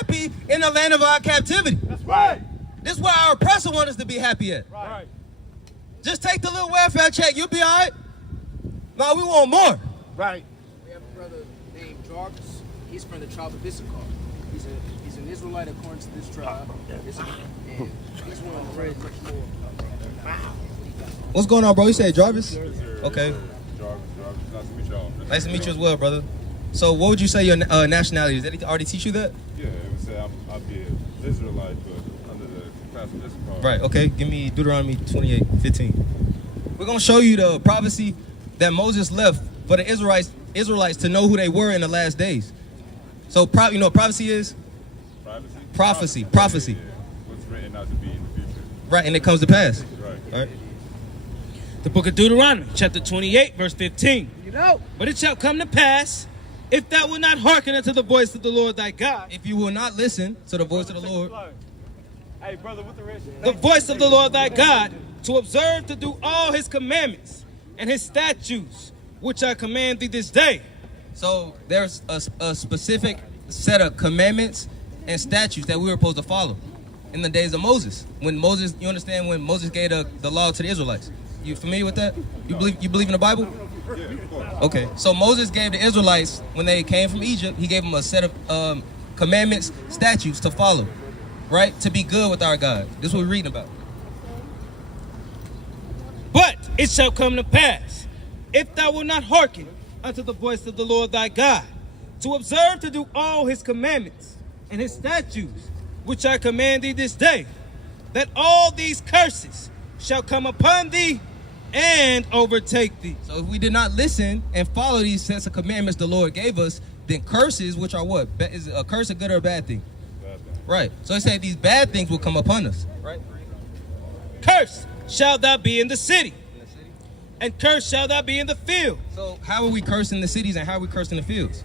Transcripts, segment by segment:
happy in the land of our captivity. That's right. This is where our oppressor wants us to be happy at. Right. Just take the little welfare check, you'll be all right. No, we want more. Right. We have a brother named Jarvis. He's from the tribe of Issachar. He's an Israelite according to this tribe. And he's one of the very much more. What's going on, bro? You said Jarvis? Okay. Jarvis, nice to meet y'all. Nice to meet you as well, brother. So what would you say your nationality is? Did he already teach you that? Yeah, it would say I'll be an Israelite, but under the class of Issachar. Right, okay. Give me Deuteronomy 28:15. We're going to show you the prophecy that Moses left for the Israelites to know who they were in the last days. So, you know what prophecy is? Privacy? Prophecy. Yeah. What's written out to be in the future. Right, and it comes to pass. Right. All right. The book of Deuteronomy, chapter 28, verse 15. You know. But it shall come to pass, if thou wilt not hearken unto the voice of the Lord thy God, If you will not listen to the voice of the Lord, Hey, brother, with the rest. the voice of the Lord thy God, to observe to do all his commandments and his statutes, which I command thee this day. so there's a specific set of commandments and statutes that we were supposed to follow in the days of Moses. When Moses, you understand, when Moses gave the law to the Israelites. You familiar with that? You believe in the Bible? Yeah, of course. Okay, so Moses gave the Israelites, when they came from Egypt, he gave them a set of commandments, statutes to follow, right? To be good with our God. This is what we're reading about. But it shall come to pass, if thou wilt not hearken unto the voice of the Lord thy God, to observe to do all his commandments and his statutes, which I command thee this day, that all these curses shall come upon thee and overtake thee. So if we did not listen and follow these sets of commandments the Lord gave us, then curses, which are what? Is a curse a good or a bad thing? Bad thing. Right. So it said these bad things will come upon us. Right. Cursed shalt thou be in the city, and cursed shalt thou be in the field. So how are we cursed in the cities and how are we cursed in the fields?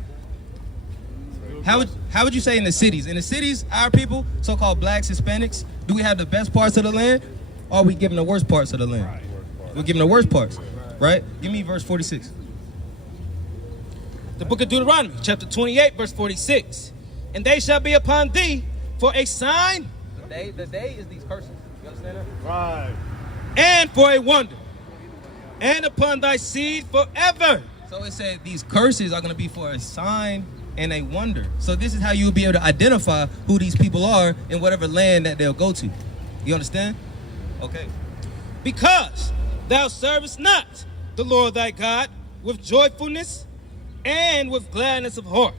How would you say in the cities? In the cities, our people, so-called blacks, Hispanics, do we have the best parts of the land, or are we giving the worst parts of the land? We're giving the worst parts, right? Give me verse 46. The book of Deuteronomy, chapter 28, verse 46. And they shall be upon thee for a sign The day is these curses. You understand that? Right. and for a wonder, and upon thy seed forever. So it said these curses are going to be for a sign and a wonder. So this is how you'll be able to identify who these people are in whatever land that they'll go to. You understand? Okay. Because thou servest not the Lord thy God with joyfulness and with gladness of heart.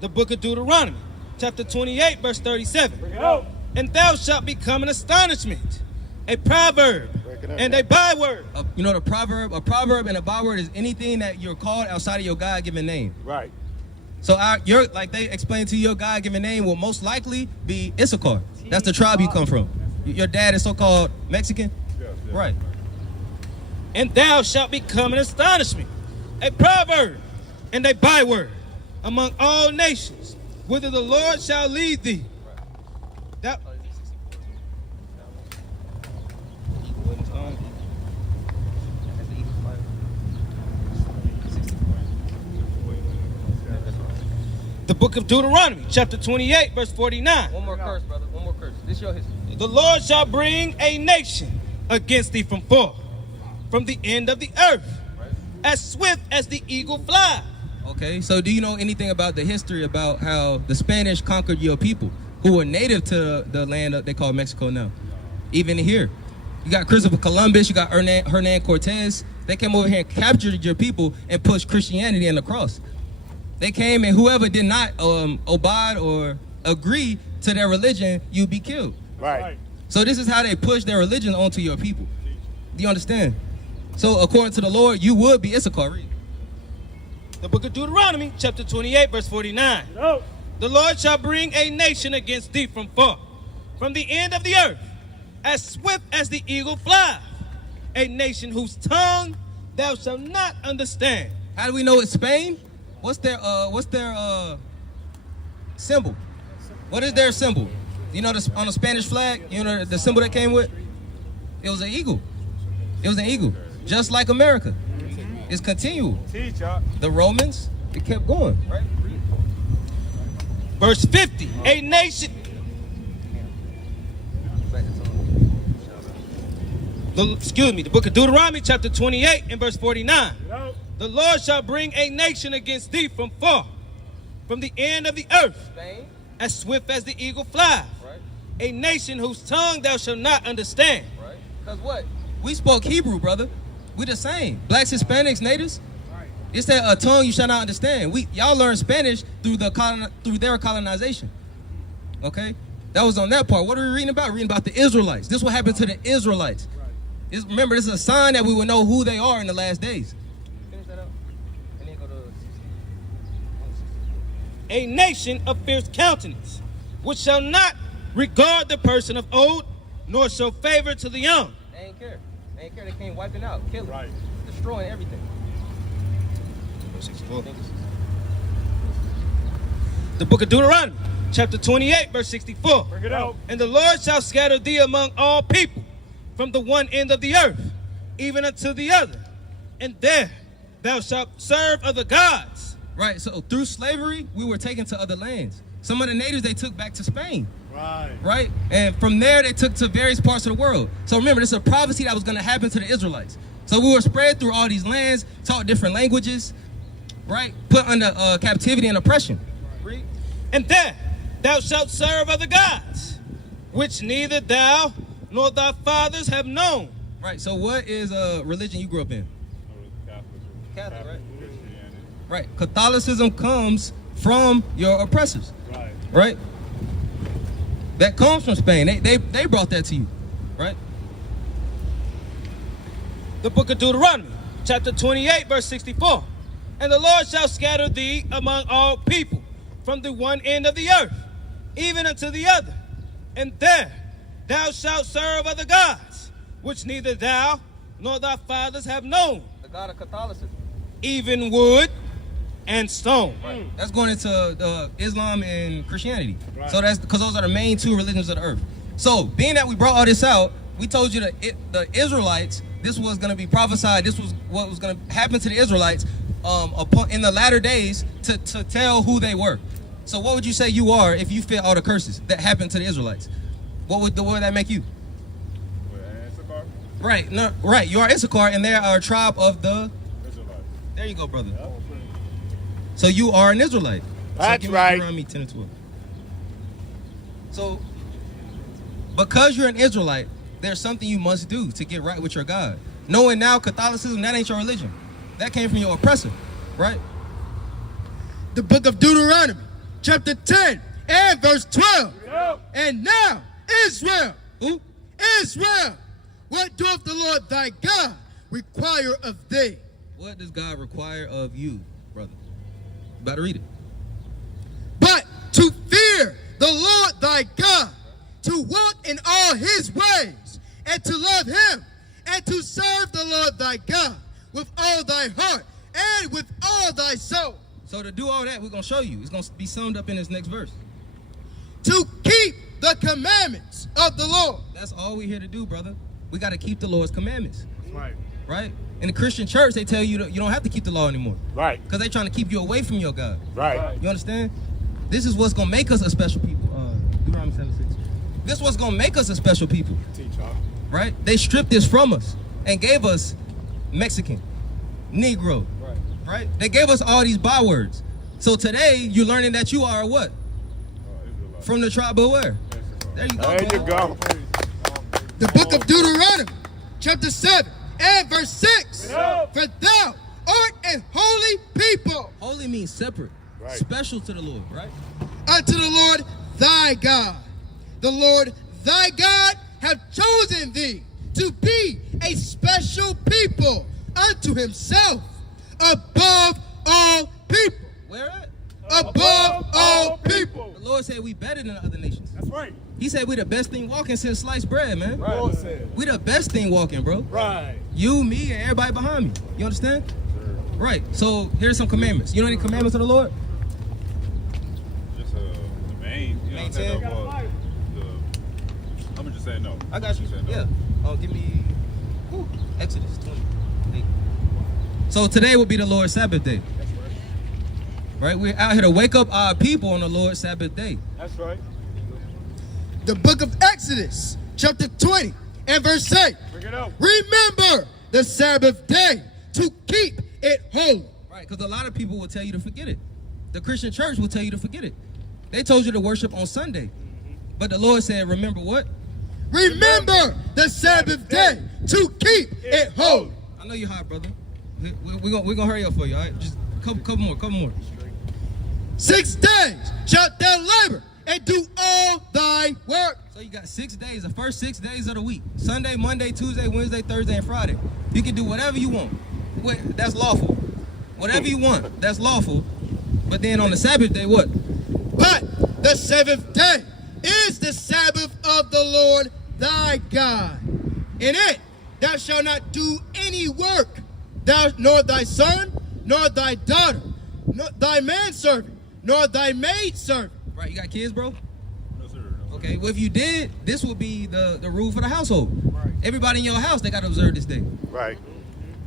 The book of Deuteronomy, chapter 28, verse 37. Bring it out. And thou shalt become an astonishment, a proverb, and a byword. You know, a proverb and a byword is anything that you're called outside of your God-given name. Right. So like they explained to you, your God-given name will most likely be Issachar. That's the tribe you come from. Your dad is so-called Mexican? Yes. Right. And thou shalt become an astonishment, a proverb, and a byword among all nations, whither the Lord shall lead thee. That, the book of Deuteronomy, chapter 28, verse 49. One more curse, brother. One more curse. This is your history. The Lord shall bring a nation against thee from far, from the end of the earth, as swift as the eagle fly. Okay, so do you know anything about the history about how the Spanish conquered your people who were native to the land that they call Mexico now? Even here. You got Christopher Columbus, you got Hernan Cortez. They came over here and captured your people and pushed Christianity and the cross. They came and whoever did not abide or agree to their religion, you'd be killed. Right. So this is how they push their religion onto your people. Do you understand? So according to the Lord, you would be Issachar. Read. The book of Deuteronomy, chapter 28, verse 49. No. The Lord shall bring a nation against thee from far, from the end of the earth, as swift as the eagle fly, a nation whose tongue thou shalt not understand. How do we know it's Spain? What's their symbol? What is their symbol? You know, on the Spanish flag, you know the symbol that came with? It was an eagle. It was an eagle, just like America. It's continual. Teach y'all. The Romans, it kept going, right? Verse 50. A nation. The book of Deuteronomy, chapter 28 and verse 49. Yep. The Lord shall bring a nation against thee from far, from the end of the earth, Spain, as swift as the eagle flies. right? A nation whose tongue thou shalt not understand. Right? Because what? We spoke Hebrew, brother. We the same. Blacks, Hispanics, natives. It's that a tongue you shall not understand. Y'all learned Spanish through their colonization. Okay? That was on that part. What are we reading about? Reading about the Israelites. This is what happened to the Israelites. Remember, this is a sign that we will know who they are in the last days. Finish that up. And then go to A nation of fierce countenance, which shall not regard the person of old, nor show favor to the young. They ain't care. They ain't care. They came wiping out, killing, Right. destroying everything. The book of Deuteronomy, chapter 28, verse 64. Bring it out. And the Lord shall scatter thee among all people, from the one end of the earth, even unto the other. And there thou shalt serve other gods. Right, so through slavery, we were taken to other lands. Some of the natives they took back to Spain. Right. Right? And from there, they took to various parts of the world. So remember, this is a prophecy that was going to happen to the Israelites. So we were spread through all these lands, taught different languages, right? Put under captivity and oppression. Read. And there thou shalt serve other gods, which neither thou nor thy fathers have known. Right, so what is a religion you grew up in? Catholic, right? Christianity. Right, Catholicism comes from your oppressors, Right. right? That comes from Spain. They brought that to you, right? The book of Deuteronomy, chapter 28, verse 64. And the Lord shall scatter thee among all people, from the one end of the earth, even unto the other. And there thou shalt serve other gods, which neither thou nor thy fathers have known, The God of Catholicism. even wood and stone. Right. That's going into Islam and Christianity. Right. So that's because those are the main two religions of the earth. So being that we brought all this out, we told you that the Israelites, this was going to be prophesied. This was what was going to happen to the Israelites in the latter days to tell who they were. So what would you say you are if you fit all the curses that happened to the Israelites? What would that make you? What, Issachar? Right. No, right. You are Issachar, and they are a tribe of the. Israelite. There you go, brother. So you are an Israelite. That's give me right. Deuteronomy 10 and 12. So, because you're an Israelite, there's something you must do to get right with your God. Knowing now Catholicism, that ain't your religion. That came from your oppressor, right? The book of Deuteronomy, chapter 10 and verse 12. Yep. And now, Israel, Who? Israel, what doth the Lord thy God require of thee? What does God require of you, brother? About to read it. But to fear the Lord thy God, to walk in all his ways, and to love him, and to serve the Lord thy God with all thy heart and with all thy soul. So to do all that, we're going to show you. It's going to be summed up in this next verse. To keep the commandments of the Lord. That's all we're here to do, brother. We got to keep the Lord's commandments, That's right. right? In the Christian church, they tell you you don't have to keep the law anymore Right. because they're trying to keep you away from your God. Right. You understand? This is what's going to make us a special people. Deuteronomy 7:6. This is what's going to make us a special people, Teach y'all. right? They stripped this from us and gave us Mexican, Negro, right? They gave us all these bywords. So today, you're learning that you are what? Israelite. From the tribe of where? There you go. There you bro. go. The book of Deuteronomy, chapter 7 and verse 6. Yep. For thou art a holy people Holy means separate, Right. special to the Lord, right? unto the Lord thy God. The Lord thy God have chosen thee to be a special people unto himself above all people. Where at? Above all people. The Lord said we better than other nations. That's right. He said we the best thing walking since sliced bread, man. Right. Lord said. We the best thing walking, bro. Right. You, me, and everybody behind me. You understand? Right. So here's some commandments. You know any commandments of the Lord? Just the main. You know what I'm saying? Main I'm gonna just say no. I got you. Just say no. Yeah. Oh, give me Exodus 20. So today will be the Lord's Sabbath day. Right? We're out here to wake up our people on the Lord's Sabbath day. That's right. The book of Exodus, chapter 20 and verse 8. Bring it out. Remember the Sabbath day to keep it holy. Right? Because a lot of people will tell you to forget it. The Christian church will tell you to forget it. They told you to worship on Sunday. But the Lord said, remember what? Remember the Sabbath day to keep it holy. I know you're hot, brother. We're gonna hurry up for you, all right? Just a couple more. 6 days shalt thou labor and do all thy work. So you got 6 days, the first 6 days of the week. Sunday, Monday, Tuesday, Wednesday, Thursday, and Friday. You can do whatever you want. That's lawful. Whatever you want, that's lawful. But then on the Sabbath day, what? But the seventh day is the Sabbath of the Lord thy God. In it thou shalt not do any work, thou nor thy son, nor thy daughter, nor thy manservant, nor thy maidservant. Right, you got kids, bro? No, sir. No, Okay, well, if you did, this would be the rule for the household. Right. Everybody in your house, they got to observe this day. Right.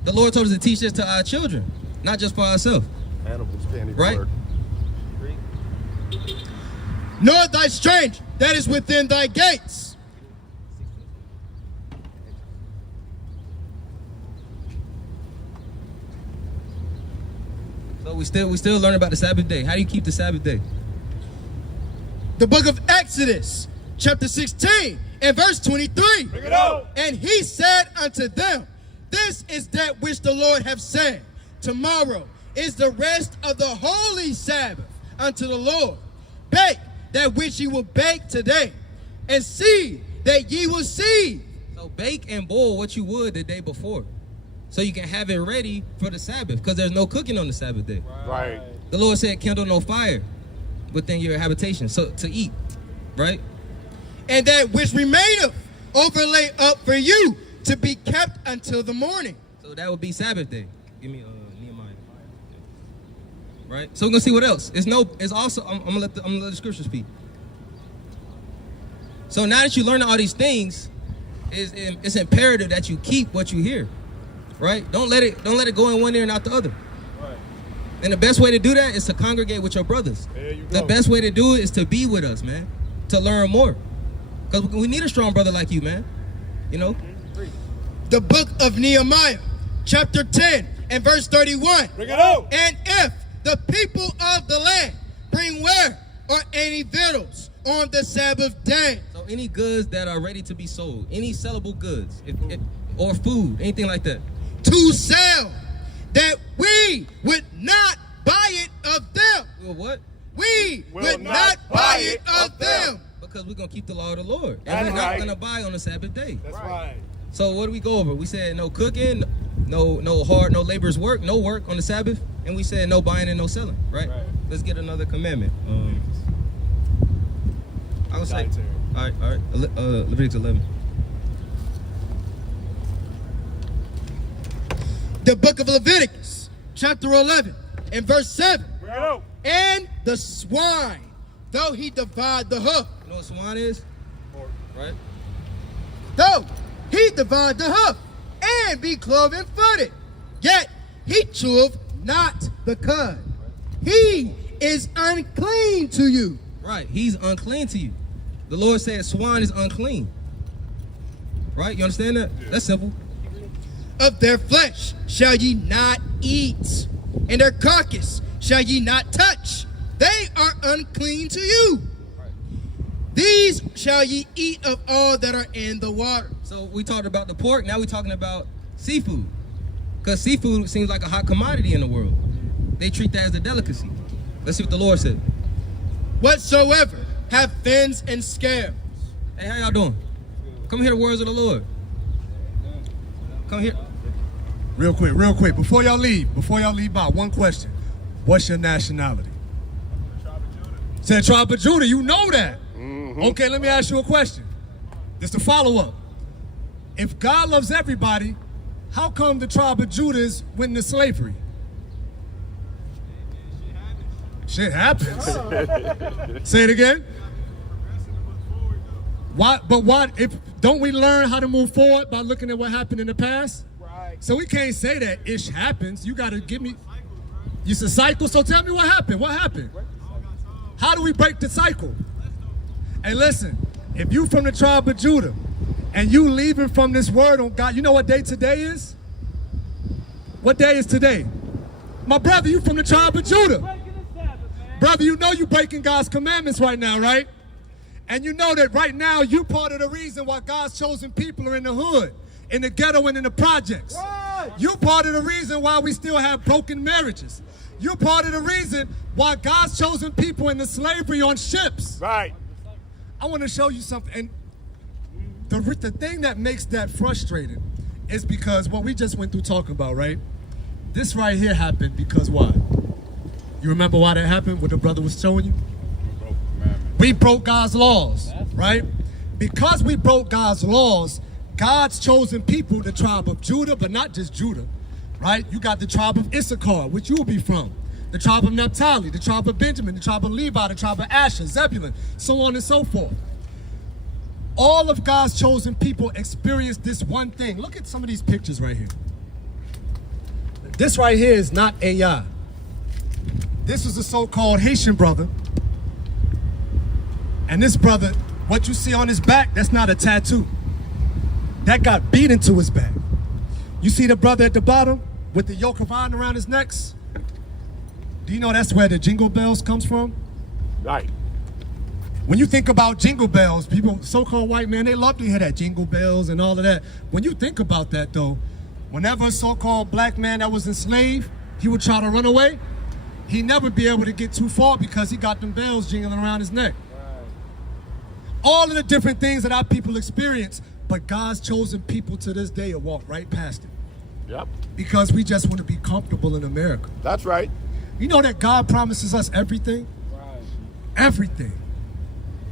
The Lord told us to teach this to our children, not just for ourselves. Animals can't Right. word. Nor thy stranger that is within thy gates. So we still learn about the Sabbath day. How do you keep the Sabbath day? The book of Exodus, chapter 16 and verse 23. Bring it out. And he said unto them, this is that which the Lord hath said. Tomorrow is the rest of the holy Sabbath unto the Lord. Bake that which ye will bake today, and see that ye will see. So bake and boil what you would the day before, so you can have it ready for the Sabbath, because there's no cooking on the Sabbath day. Right. The Lord said, kindle no fire within your habitation, so to eat, right? And that which remaineth overlay up for you to be kept until the morning. So that would be Sabbath day. Give me Nehemiah. Right? So we're gonna see what else. It's also I'm gonna let the scripture speak. So now that you learn all these things, it's imperative that you keep what you hear. Right? Don't let it go in one ear and out the other. Right. And the best way to do that is to congregate with your brothers. There you The go. best way to do it is to be with us, man. To learn more. Because we need a strong brother like you, man. You know? The book of Nehemiah, chapter 10 and verse 31. Bring it out. And if the people of the land bring ware or any victuals on the Sabbath day, So any goods that are ready to be sold, any sellable goods, or food, anything like that. to sell, that we would not buy it of them. Well, what? We would not buy it of them. Because we're going to keep the law of the Lord. And That's we're not right. going to buy on the Sabbath day. That's right. So what do we go over? We said no cooking, no labor's work, no work on the Sabbath. And we said no buying and no selling, right? Right. Let's get another commandment. I would say, Dietary. all right. Leviticus 11. The book of Leviticus, chapter 11 and verse 7. Bring it out. And the swine, though he divide the hoof, You know what swan is? Right? though he divide the hoof, and be cloven footed, yet he cheweth not the cud. He is unclean to you. Right. He's unclean to you. The Lord said swan is unclean. Right? You understand that? That's simple. Of their flesh shall ye not eat, and their carcass shall ye not touch. They are unclean to you. These shall ye eat of all that are in the water. So we talked about the pork. Now we're talking about seafood. Because seafood seems like a hot commodity in the world. They treat that as a delicacy. Let's see what the Lord said. Whatsoever have fins and scales. Hey, how y'all doing? Come hear the words of the Lord. Come here. Real quick, before y'all leave by one question. What's your nationality? Said tribe of Judah, you know that. Okay, let me ask you a question. Just a follow-up. If God loves everybody, how come the tribe of Judah went into slavery? Shit happens. Say it again. Why? If don't we learn how to move forward by looking at what happened in the past? Right. So we can't say that ish happens. You gotta give me. It's a cycle, so tell me what happened. What happened? How do we break the cycle? Hey, listen, if you from the tribe of Judah and you leaving from this word on God, you know what day today is? What day is today? My brother, you from the tribe of Judah. Brother, you know you breaking God's commandments right now, right? And you know that right now you part of the reason why God's chosen people are in the hood, in the ghetto and in the projects. You're part of the reason why we still have broken marriages. You're part of the reason why God's chosen people in the slavery on ships. Right. I want to show you something. And the thing that makes that frustrating is because what we just went through talking about, right? This right here happened because why? You remember why that happened? What the brother was showing you? We broke God's laws, right? Because we broke God's laws, God's chosen people, the tribe of Judah, but not just Judah, right? You got the tribe of Issachar, which you will be from. The tribe of Naphtali, the tribe of Benjamin, the tribe of Levi, the tribe of Asher, Zebulun, so on and so forth. All of God's chosen people experienced this one thing. Look at some of these pictures right here. This right here is not AI. This is a so-called Haitian brother. And this brother, what you see on his back, that's not a tattoo. That got beat into his back. You see the brother at the bottom with the yoke of iron around his neck? Do you know that's where the jingle bells comes from? Right. When you think about jingle bells, people, so-called white men, they love to hear that jingle bells and all of that. When you think about that though, whenever a so-called black man that was enslaved, he would try to run away, he'd never be able to get too far because he got them bells jingling around his neck. All of the different things that our people experience, but God's chosen people to this day will walk right past it. Yep. Because we just want to be comfortable in America. That's right. You know that God promises us everything? Right. Everything.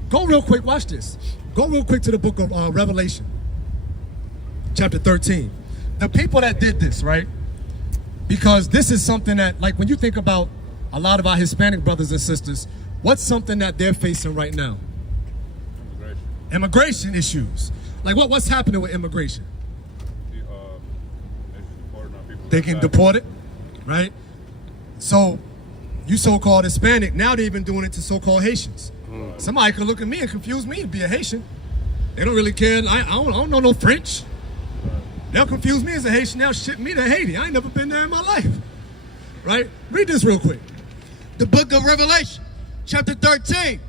Go real quick, watch this. Go real quick to the book of Revelation, chapter 13. The people that did this, right? Because this is something that, like when you think about a lot of our Hispanic brothers and sisters, what's something that they're facing right now? Immigration issues. Like what's happening with immigration? They can deport it, right? So you so-called Hispanic, now they're even doing it to so-called Haitians. Somebody could look at me and confuse me to be a Haitian. They don't really care. I don't know no French. They'll confuse me as a Haitian. They'll ship me to Haiti. I ain't never been there in my life, right? Read this real quick. The book of Revelation, chapter 13,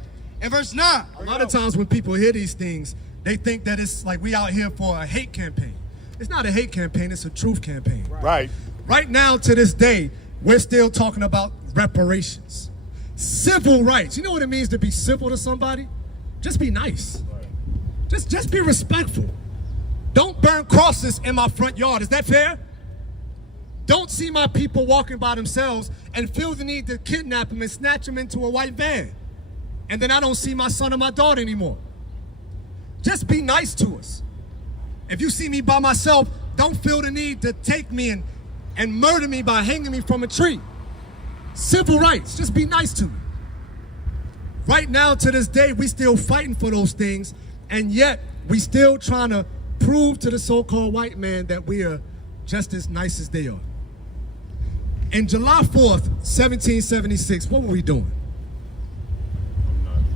and verse 9. A lot of times when people hear these things, they think that it's like we out here for a hate campaign. It's not a hate campaign, it's a truth campaign. Right. Right now, to this day, we're still talking about reparations. Civil rights. You know what it means to be civil to somebody? Just be nice. Just be respectful. Don't burn crosses in my front yard. Is that fair? Don't see my people walking by themselves and feel the need to kidnap them and snatch them into a white van. And then I don't see my son or my daughter anymore. Just be nice to us. If you see me by myself, don't feel the need to take me and murder me by hanging me from a tree. Civil rights, just be nice to me. Right now, to this day, we still fighting for those things, and yet we still trying to prove to the so-called white man that we are just as nice as they are. In July 4th, 1776, what were we doing?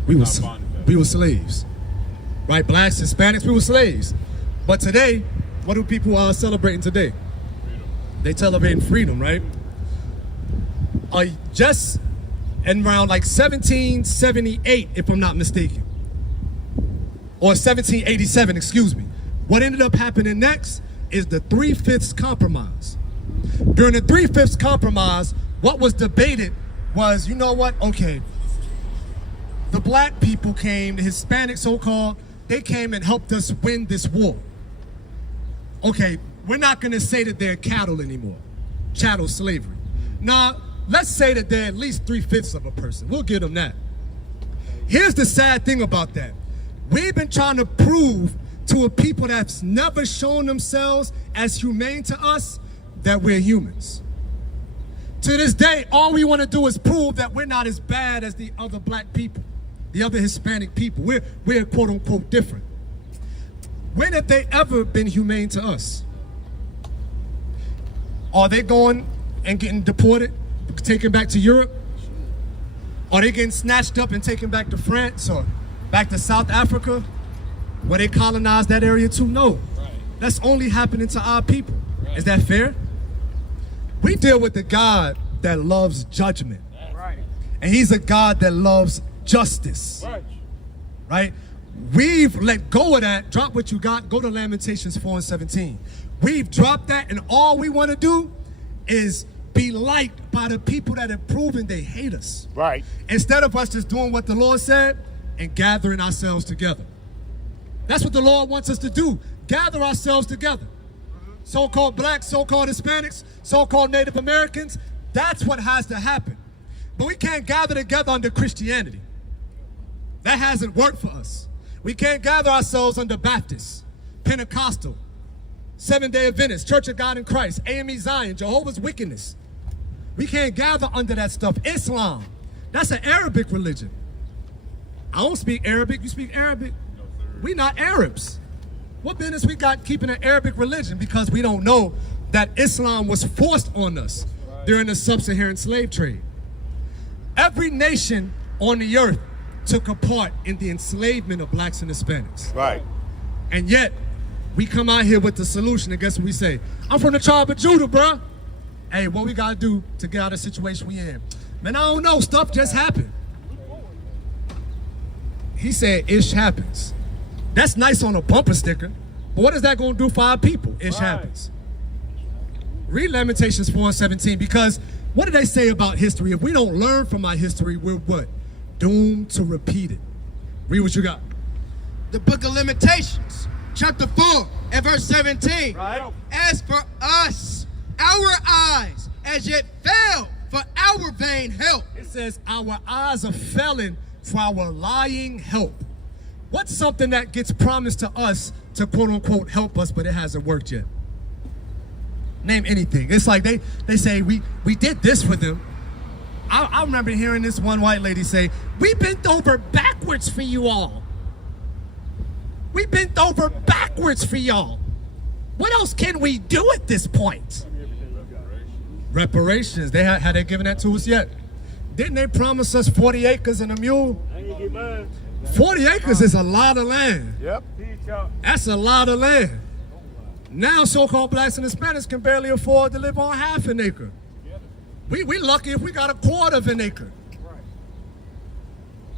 We were slaves, right? Blacks, Hispanics, we were slaves. But today, what do people are celebrating today? Freedom. They celebrating freedom, right? Just in around like 1778, if I'm not mistaken, or 1787, excuse me. What ended up happening next is the 3/5 compromise. During the 3/5 compromise, what was debated was, you know what? Okay, the black people came, the Hispanic so-called, they came and helped us win this war. Okay, we're not gonna say that they're cattle anymore, chattel slavery. Now, let's say that they're at least 3/5 of a person. We'll give them that. Here's the sad thing about that. We've been trying to prove to a people that's never shown themselves as humane to us that we're humans. To this day, all we want to do is prove that we're not as bad as the other black people, the other Hispanic people. We're quote unquote different. When have they ever been humane to us? Are they going and getting deported? taken back to Europe? Are they getting snatched up and taken back to France or back to South Africa where they colonized that area too? No. That's only happening to our people. Is that fair? We deal with the God that loves judgment. And he's a God that loves justice. Right? We've let go of that. Drop what you got. Go to Lamentations 4:17. We've dropped that, and all we want to do is be liked by the people that have proven they hate us. Right. Instead of us just doing what the Lord said and gathering ourselves together. That's what the Lord wants us to do. Gather ourselves together. So-called blacks, so-called Hispanics, so-called Native Americans. That's what has to happen. But we can't gather together under Christianity. That hasn't worked for us. We can't gather ourselves under Baptists, Pentecostal, Seventh-day Adventists, Church of God in Christ, AME Zion, Jehovah's Witness. We can't gather under that stuff. Islam, that's an Arabic religion. I don't speak Arabic. You speak Arabic? We not Arabs. What business we got keeping an Arabic religion? Because we don't know that Islam was forced on us during the sub-Saharan slave trade. Every nation on the earth took a part in the enslavement of blacks and Hispanics. Right. And yet, we come out here with the solution, and guess what we say? I'm from the tribe of Judah, bruh. Hey, what we gotta do to get out of the situation we in? Man, I don't know, stuff just happened. He said, ish happens. That's nice on a bumper sticker, but what is that gonna do for our people? Ish happens. Read Lamentations 4:17, because what do they say about history? If we don't learn from our history, we're what? Doomed to repeat it. Read what you got. The book of Lamentations, chapter 4 and verse 17. Right. As for us, our eyes as yet fail for our vain help. It says our eyes are failing for our lying help. What's something that gets promised to us to quote unquote help us, but it hasn't worked yet? Name anything. It's like they say we did this for them. I remember hearing this one white lady say, we bent over backwards for you all. We bent over backwards for y'all. What else can we do at this point? Reparations. Had they given that to us yet? Didn't they promise us 40 acres and a mule? 40 acres is a lot of land. Yep. That's a lot of land. Now so-called blacks and Hispanics can barely afford to live on half an acre. We lucky if we got a quarter of an acre.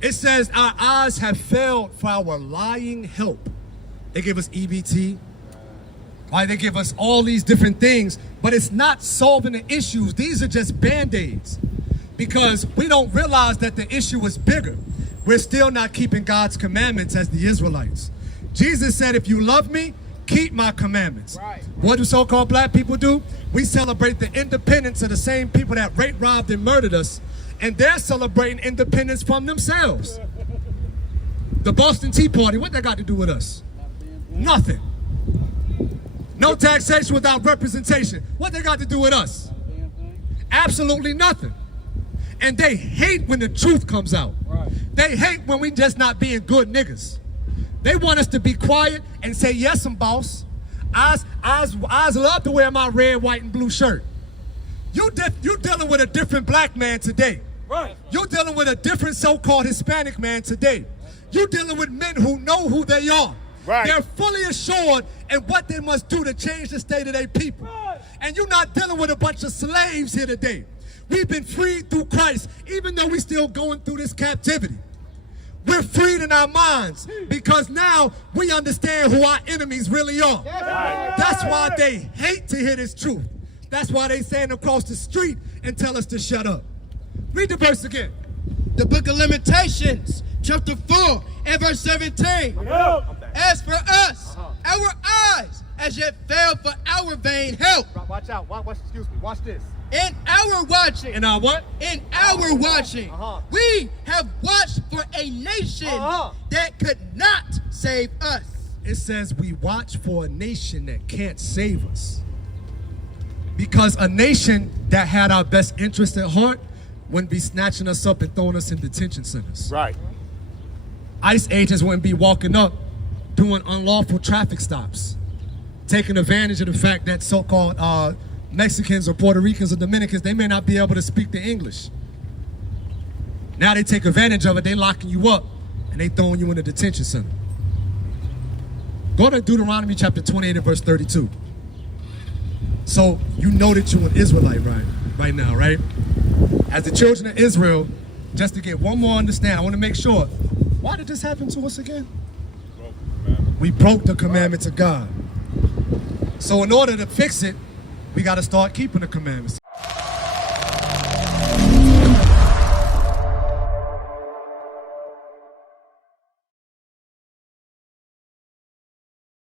It says our eyes have failed for our lying help. They give us EBT. Why they give us all these different things, but it's not solving the issues. These are just Band-Aids because we don't realize that the issue is bigger. We're still not keeping God's commandments as the Israelites. Jesus said, if you love me, keep my commandments. Right. What do so-called black people do? We celebrate the independence of the same people that raped, robbed, and murdered us, and they're celebrating independence from themselves. The Boston Tea Party, what that got to do with us? Nothing. No taxation without representation. What they got to do with us? Absolutely nothing. And they hate when the truth comes out. Right. They hate when we just not being good niggas. They want us to be quiet and say, yes, I'm boss. I love to wear my red, white, and blue shirt. You dealing with a different black man today. Right. You're dealing with a different so-called Hispanic man today. You're dealing with men who know who they are. Right. They're fully assured in what they must do to change the state of their people. Right. And you're not dealing with a bunch of slaves here today. We've been freed through Christ, even though we're still going through this captivity. We're freed in our minds because now we understand who our enemies really are. Right. That's why they hate to hear this truth. That's why they stand across the street and tell us to shut up. Read the verse again. The book of Lamentations, chapter 4 and verse 17. As for us, our eyes as yet fail for our vain help. Watch out. Excuse me. Watch this. In our watching. In our what? In our watching. We have watched for a nation that could not save us. It says we watch for a nation that can't save us. Because a nation that had our best interest at heart wouldn't be snatching us up and throwing us in detention centers. Right. ICE agents wouldn't be walking up doing unlawful traffic stops, taking advantage of the fact that so-called Mexicans or Puerto Ricans or Dominicans, they may not be able to speak the English. Now they take advantage of it, they locking you up, and they throwing you in a detention center. Go to Deuteronomy chapter 28 and verse 32. So you know that you're an Israelite right now, right? As the children of Israel, just to get one more understanding, I want to make sure, why did this happen to us again? We broke the commandments of God. So in order to fix it, we got to start keeping the commandments.